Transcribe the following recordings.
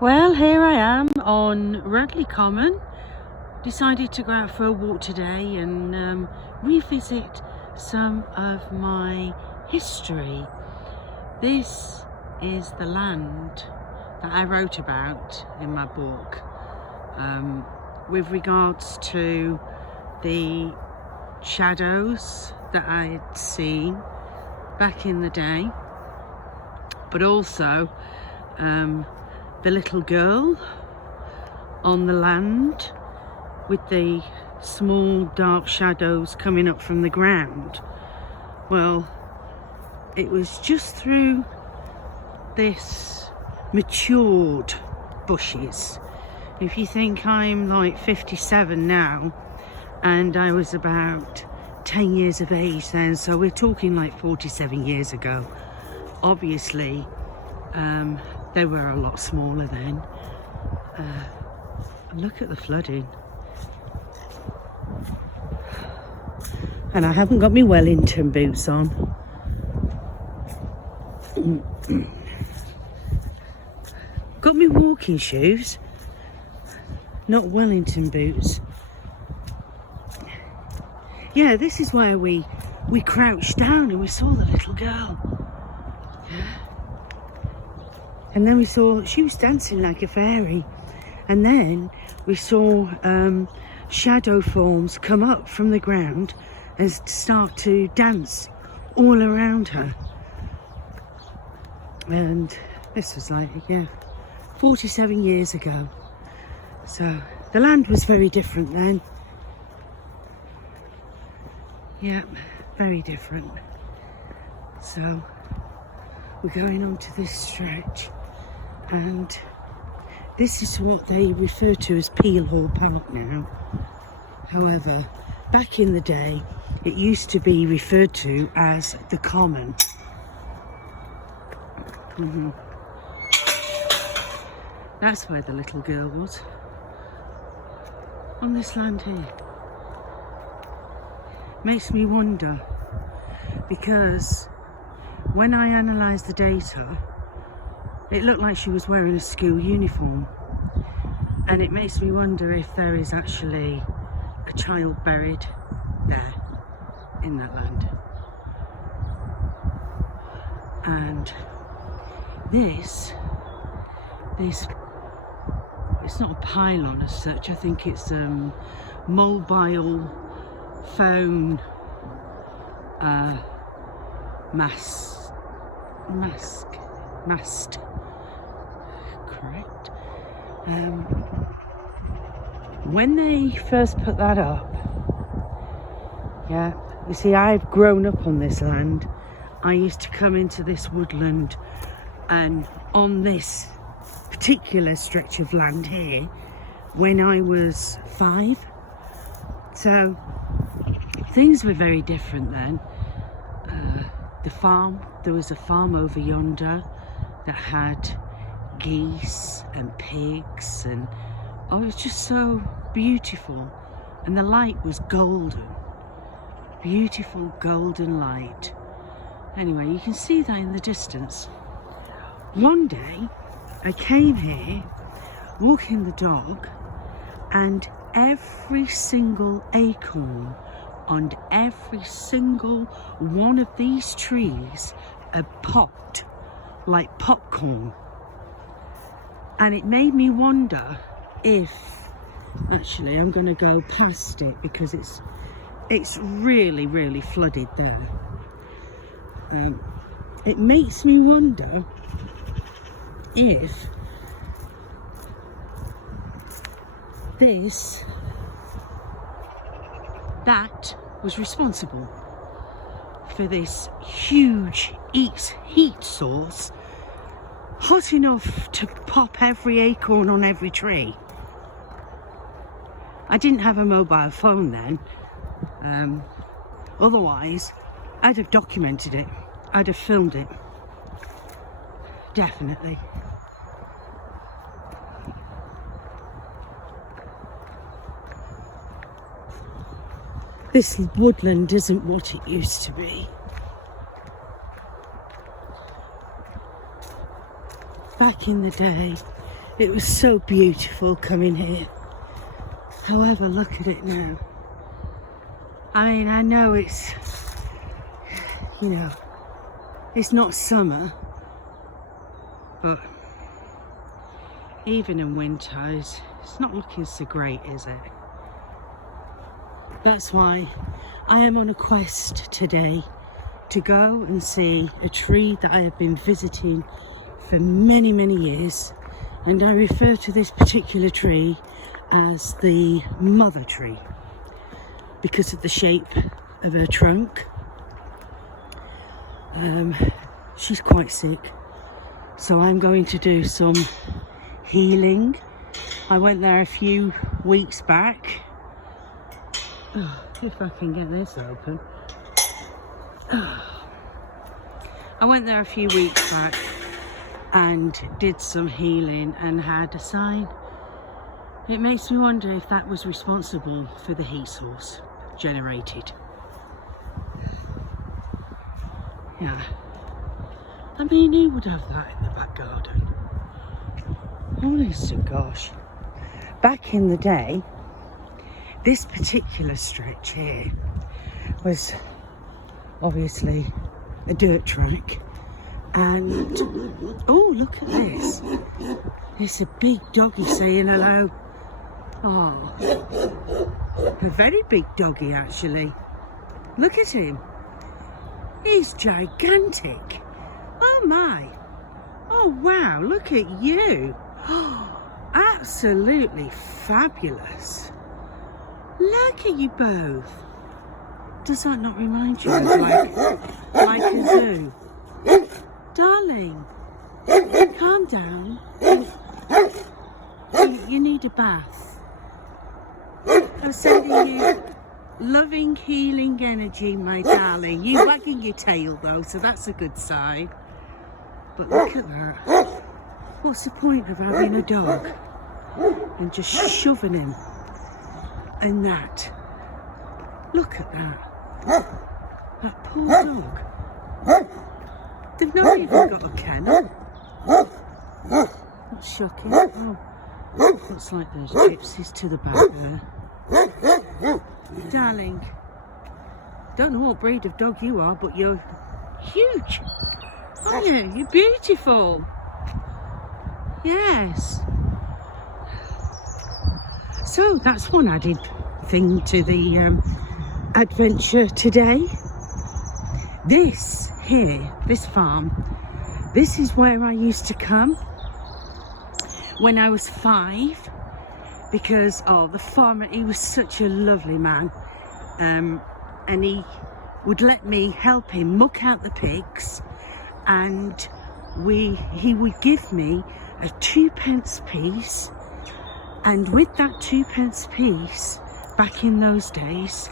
Well, here I am on Radley Common. Decided to go out for a walk today and revisit some of my history. This is the land that I wrote about in my book with regards to the shadows that I had seen back in the day, but also the little girl on the land with the small dark shadows coming up from the ground. Well, it was just through this matured bushes. If you think I'm like 57 now and I was about 10 years of age then, so we're talking like 47 years ago. Obviously they were a lot smaller then. Look at the flooding. And I haven't got my Warrington boots on. Got my walking shoes, not Warrington boots. Yeah, this is where we crouched down and we saw the little girl. And then we saw she was dancing like a fairy. And then we saw shadow forms come up from the ground and start to dance all around her. And this was like, 47 years ago. So the land was very different then. Yeah, very different. So we're going on to this stretch, and this is what they refer to as Peel Hall Park now. However, back in the day, it used to be referred to as the Common. That's where the little girl was, on this land here. Makes me wonder, because when I analysed the data, it looked like she was wearing a school uniform, and it makes me wonder if there is actually a child buried there in that land. And this it's not a pylon as such. I think it's mobile phone mast, correct. When they first put that up, you see, I've grown up on this land. I used to come into this woodland, and on this particular stretch of land here when I was 5. So things were very different then. The farm, there was a farm over yonder that had geese and pigs, and it was just so beautiful, and the light was golden, beautiful golden light. Anyway, you can see that in the distance. One day I came here walking the dog, and every single acorn on every single one of these trees had popped like popcorn. And it made me wonder if, actually I'm going to go past it because it's really, really flooded there. It makes me wonder if that was responsible for this huge heat source, hot enough to pop every acorn on every tree. I didn't have a mobile phone then, otherwise I'd have documented it, I'd have filmed it, definitely. This woodland isn't what it used to be. Back in the day, It was so beautiful coming here. However, look at it now. I mean, I know it's, you know, it's not summer, but even in winter, it's not looking so great, is it? That's why I am on a quest today to go and see a tree that I have been visiting for many, many years. And I refer to this particular tree as the mother tree because of the shape of her trunk. She's quite sick, so I'm going to do some healing. I went there a few weeks back. Oh, if I can get this open. I went there a few weeks back and did some healing and had a sign. It makes me wonder if that was responsible for the heat source generated. Yeah. I mean, who would have that in the back garden? Honest to gosh. Back in the day, this particular stretch here was obviously a dirt track. And, oh, look at this. It's a big doggy saying hello. Oh, a very big doggy actually. Look at him. He's gigantic. Oh my. Oh wow, look at you. Absolutely fabulous. Look at you both. Does that not remind you of like a zoo? Darling, calm down. You need a bath. I'm sending you loving, healing energy, my darling. You're wagging your tail though, so that's a good sign. But look at that. What's the point of having a dog and just shoving him and that? Look at that. That poor dog. They've not even got a kennel. That's shocking. Oh, looks like there's gypsies to the back there. Darling, don't know what breed of dog you are, but you're huge, aren't you? You're beautiful. Yes. So that's one added thing to the adventure today. This here, this farm, this is where I used to come when I was 5, because the farmer, he was such a lovely man, and he would let me help him muck out the pigs, and he would give me a 2p piece, and with that 2p piece back in those days,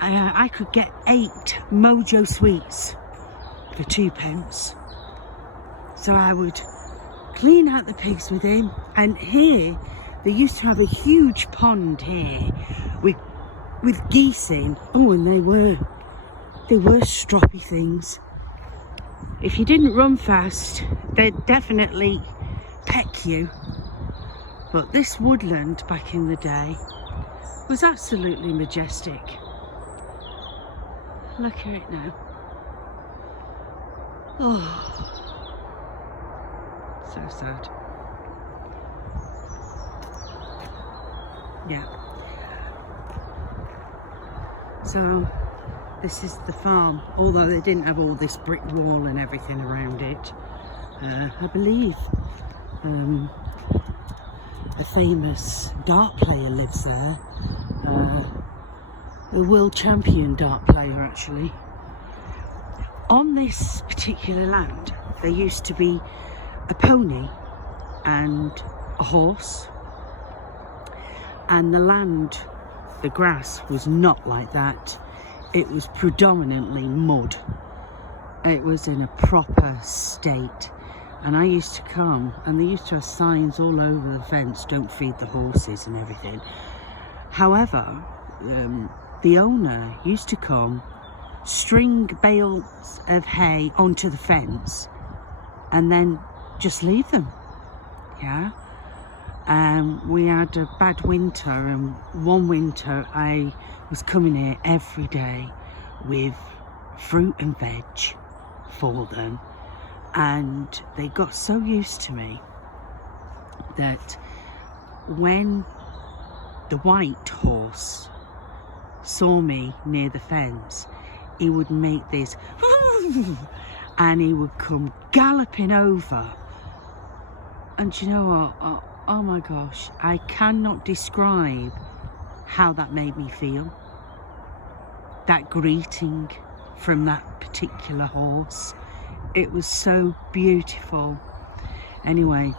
I could get 8 Mojo sweets for 2p. So I would clean out the pigs with him, and here they used to have a huge pond here with geese in. Oh, and they were stroppy things. If you didn't run fast, they'd definitely peck you. But this woodland back in the day was absolutely majestic. Look at it now. Oh, so sad. Yeah. So this is the farm, although they didn't have all this brick wall and everything around it. I believe a famous dart player lives there. A world champion dart player, actually. On this particular land, there used to be a pony and a horse, and the land, the grass was not like that. It was predominantly mud. It was in a proper state, and I used to come, and they used to have signs all over the fence, don't feed the horses and everything. However, the owner used to come, string bales of hay onto the fence, and then just leave them. Yeah. We had a bad winter, and one winter I was coming here every day with fruit and veg for them, and they got so used to me that when the white horse saw me near the fence, he would make this and he would come galloping over. And you know what? Oh my gosh, I cannot describe how that made me feel. That greeting from that particular horse, it was so beautiful. Anyway,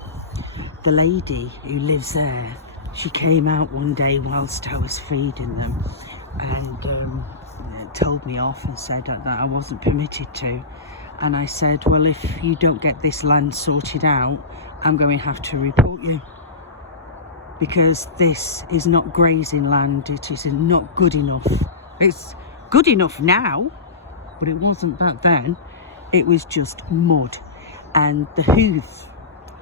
the lady who lives there, she came out one day whilst I was feeding them and told me off and said that I wasn't permitted to. And I said, well, if you don't get this land sorted out, I'm going to have to report you, because this is not grazing land. It is not good enough. It's good enough now, but it wasn't back then. It was just mud, and the hoof,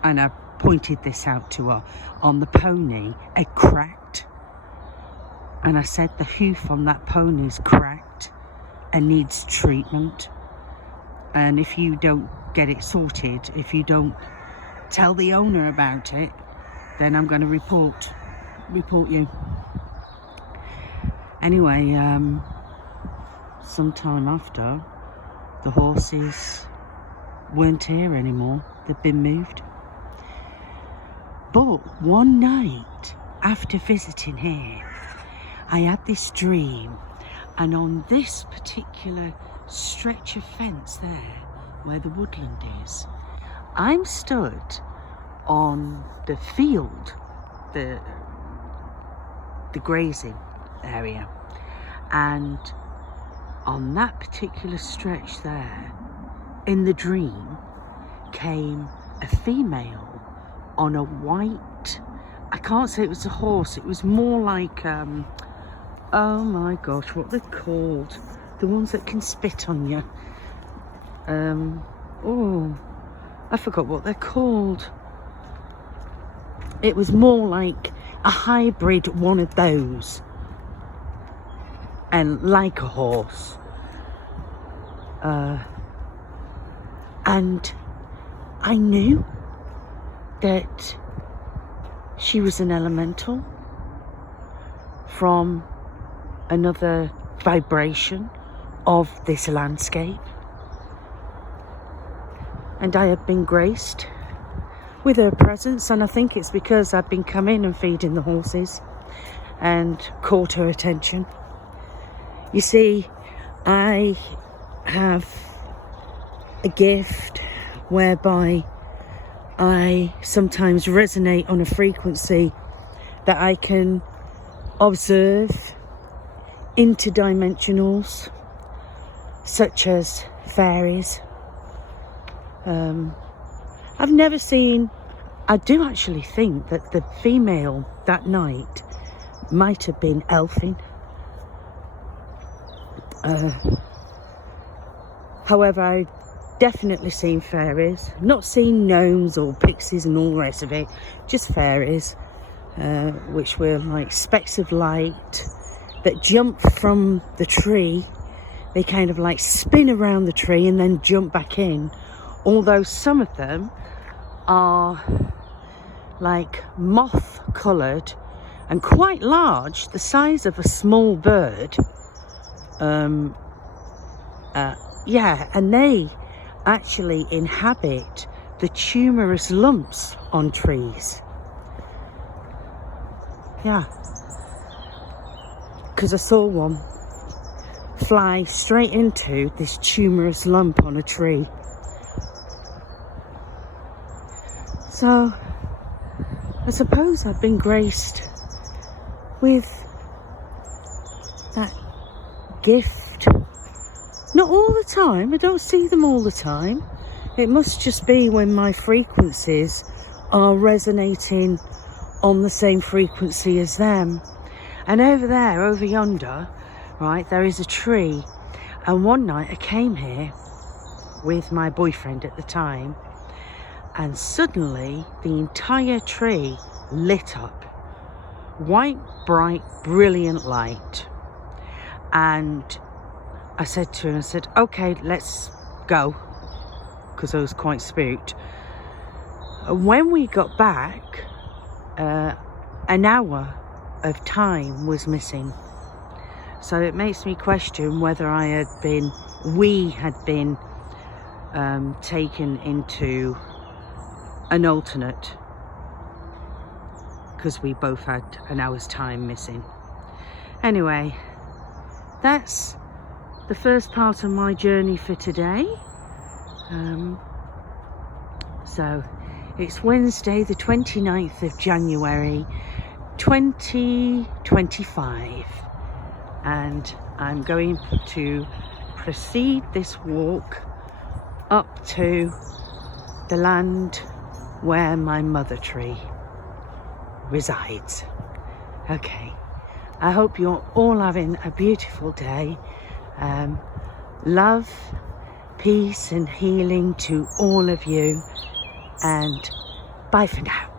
and I pointed this out to her, on the pony, it cracked. And I said the hoof on that pony is cracked and needs treatment. And if you don't get it sorted, if you don't tell the owner about it, then I'm going to report you. Anyway, sometime after, the horses weren't here anymore. They'd been moved. But one night, after visiting here, I had this dream, and on this particular stretch of fence there, where the woodland is, I'm stood on the field, the grazing area, and on that particular stretch there, in the dream, came a female on a white, I can't say it was a horse, it was more like, oh my gosh, what they're called, the ones that can spit on you. Oh, I forgot what they're called. It was more like a hybrid one of those, and like a horse. And I knew that she was an elemental from another vibration of this landscape, and I have been graced with her presence, and I think it's because I've been coming and feeding the horses and caught her attention. You see, I have a gift whereby I sometimes resonate on a frequency that I can observe interdimensionals, such as fairies. I've never seen, I do actually think that the female that night might have been elfin. However, I've definitely seen fairies, not seen gnomes or pixies and all the rest of it, just fairies, which were like specks of light that jump from the tree. They kind of like spin around the tree and then jump back in, although some of them are like moth coloured and quite large, the size of a small bird. Yeah, and they actually inhabit the tumorous lumps on trees. Yeah, because I saw one fly straight into this tumorous lump on a tree. So I suppose I've been graced with that gift. Not all the time, I don't see them all the time. It must just be when my frequencies are resonating on the same frequency as them. And over there, over yonder, right, there is a tree. And one night I came here with my boyfriend at the time, and suddenly the entire tree lit up, white, bright, brilliant light. And I said to him, I said, okay, let's go, because I was quite spooked. And when we got back, an hour of time was missing. So it makes me question whether we had been taken into an alternate, because we both had an hour's time missing. Anyway, that's the first part of my journey for today. So it's Wednesday the 29th of January 2025, and I'm going to proceed this walk up to the land where my mother tree resides. Okay, I hope you're all having a beautiful day. Love, peace and healing to all of you, and bye for now.